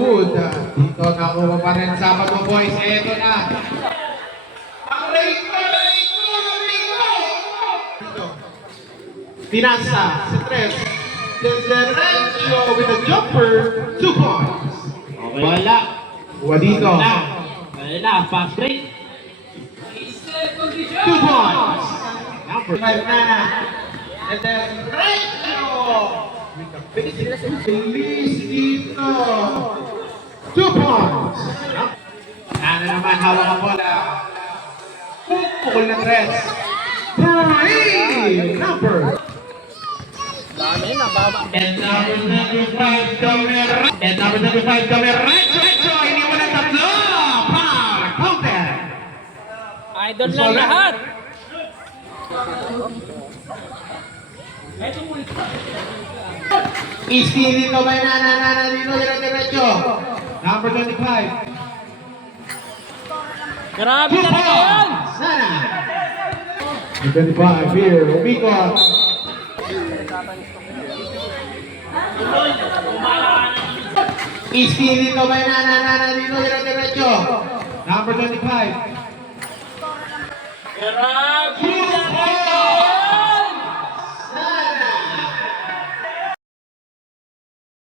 good. Dito nakuha pa rin sa Pato Boys. Eto na. Ang Rico! Pinasa, si Tres. Derecho with a jumper, 2 points. Okay. Wala. Kuha dito. Wala na, fast break. 2 points. Number 5 na. And then Derecho with a bilis dito. 2 points. Ano naman, hawak ang bola. Pukul na Tres. 3 number. Dami na, baba. And number 5, Derecho. Hindi mo na tatlo. Power, counter. Idol lang lahat. Iski dito, may nana dito, Derecho. Number 25. Grabe talaga yan. Sana. 25 here, umikot. Iski dito, may nana dito, Derecho. Number 25. Grabe.